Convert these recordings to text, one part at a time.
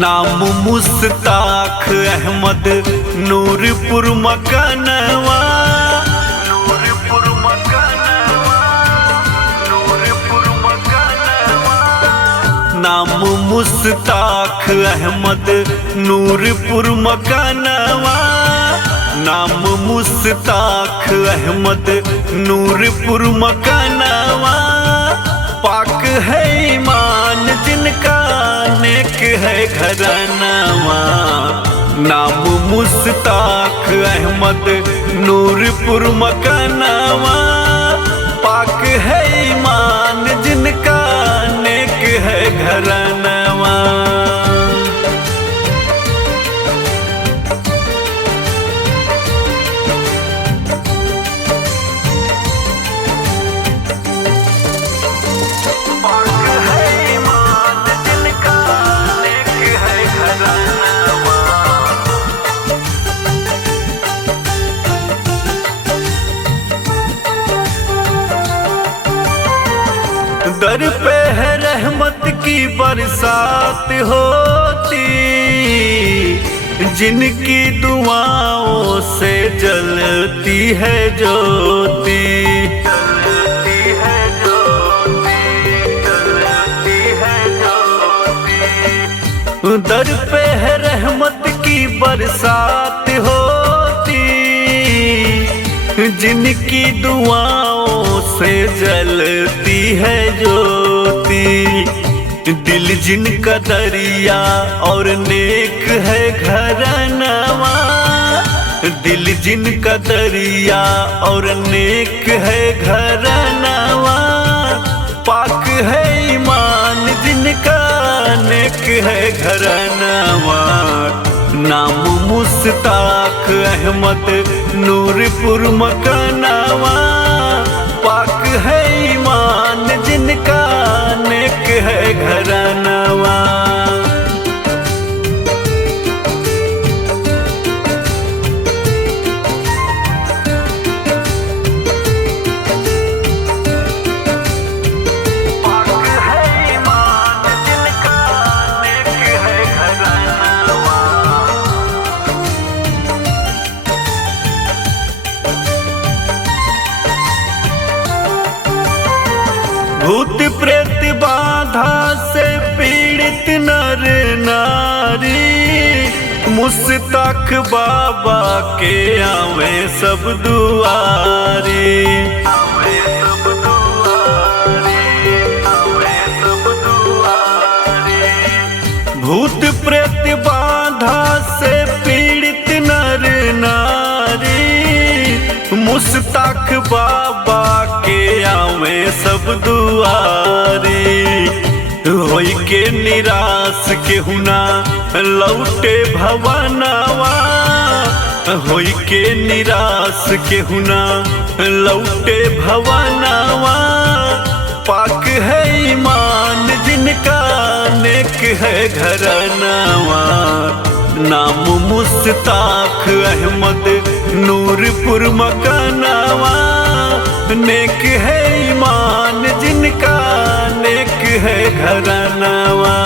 नाम मुस्ताक अहमद नूरपुर मकानवा। नूरपुर मकानवा, नूरपुर मकानवा। नाम मुस्ताक अहमद नूरपुर मकानवा। नाम मुस्ताक अहमद नूरपुर मकानवा। पाक है ईमान जिनका, नेक है घरानावा। नाम मुस्ताक अहमद नूरपुर मकानवा। पाक है ईमान जिनका, नेक है घरानावा। दर पे है रहमत की बरसात होती, जिनकी दुआओं से जलती है ज्योति। जलती है ज्योति, जलती है ज्योति। दर पे है रहमत की बरसात होती, जिनकी दुआओं से जलती है ज्योति। दिल जिनका दरिया और नेक है घरानावा। दिल जिनका दरिया और नेक है घरानावा। पाक है ईमान जिनका, नेक है घरानावा। नाम मुस्ताक अहमद नूरपुर मकानवा। पाक है ईमान जिनका, नेक है घरानावा। भूत प्रेत बाधा से पीड़ित नर नारी, मुस्ताक बाबा के आवे सब दुआरी। आवे सब दुआरी, आवे सब दुआरी। भूत प्रेत बाधा से पीड़ित नर नारी, मुस्ताक बाबा के आवे सब दुआरी। होई के निराश के हुना लौटे भवनवा। होई के निराश के हुना लौटे भवनवा। पाक है ईमान जिनका, नेक है घरानावा। नाम मुस्ताक अहमद नूरपुर मकानवा। नेक है ईमान जिनका, नेक है घरानावा।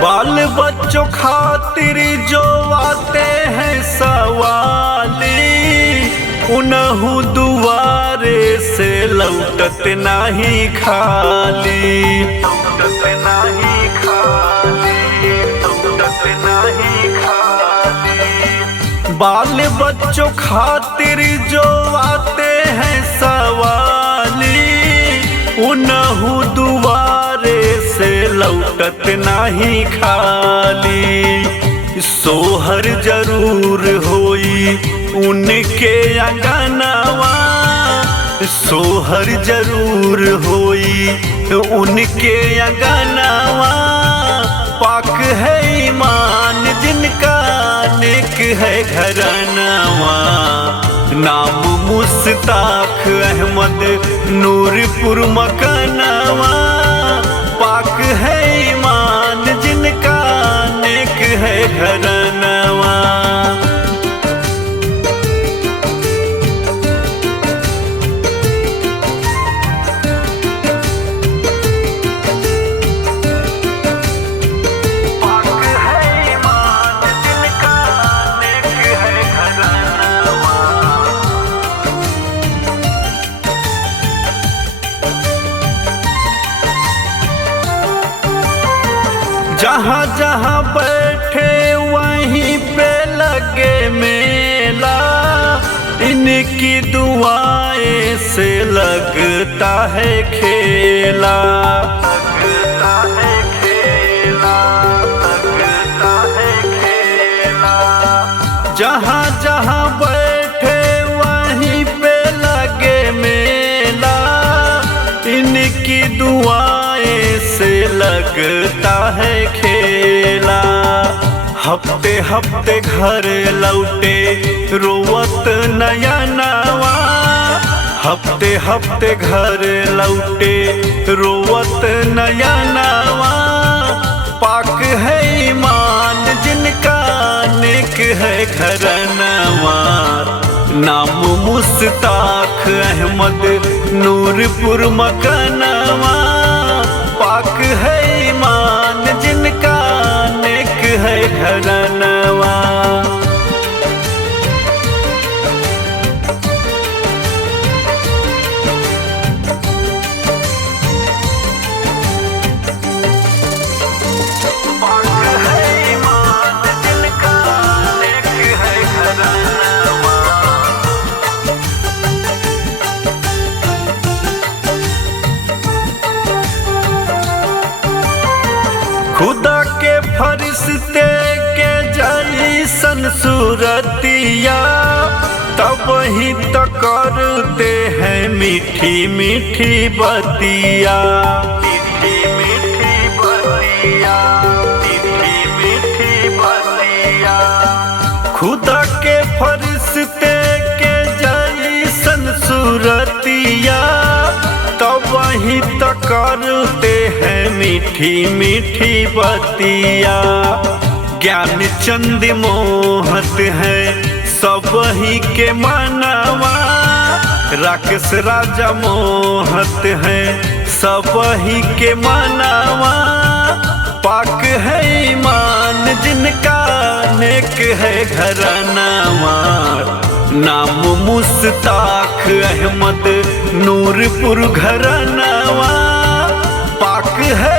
बाल बच्चों खातिर जो आते हैं सवाली, उन्हु दुआरे से लौटत नहीं खाली। लौटत नहीं खाली, लौटत नहीं खाली। बाल बच्चों खातिर जो आते हैं सवाली, उन्हु दुआरे से लौटत नहीं खाली। सोहर जरूर होई उनके अंगनवा। सोहर जरूर होई उनके अंगनवा। पाक है ईमान जिनका, नेक है घरानावा, नाम मुस्ताक अहमद नूरपुर मकानावा। पाक है ईमान जिनका नेक है घरानावा। जहाँ जहाँ बैठे वहीं पे लगे मेला, इनकी दुआएं से लगता है खेला। लगता है खेला, लगता है खेला। जहाँ जहाँ बैठे वहीं पे लगे मेला, इनकी दुआएं से लगता है खेला। हफ्ते हफ्ते घर लौटे रोवत नया नवा, हफ्ते हफ्ते घर लौटे रोवत नया नवा। पाक है ईमान जिनका नेक है घरानावा, नाम मुस्ताक अहमद नूरपुर मकानावा। पाक है ईमान जिनका नेक है घरानावा। खुदा के फरिश्ते के जैसन सूरतिया, तब ही तो करते हैं मीठी मीठी बतिया। मीठी मीठी बतिया, मीठी मीठी बतिया। खुदा के फरिश्ते के जैसन सूरतिया, तब वही तो करते हैं मीठी मीठी बतिया। ज्ञान चंद मोहत है सब ही के मानवा, राकेश राजा मोहत है सब ही के मानवा। पाक है ईमान जिनका नेक है घरानावा, नाम मुस्ताक अहमद नूरपुर घरानावा। पाक है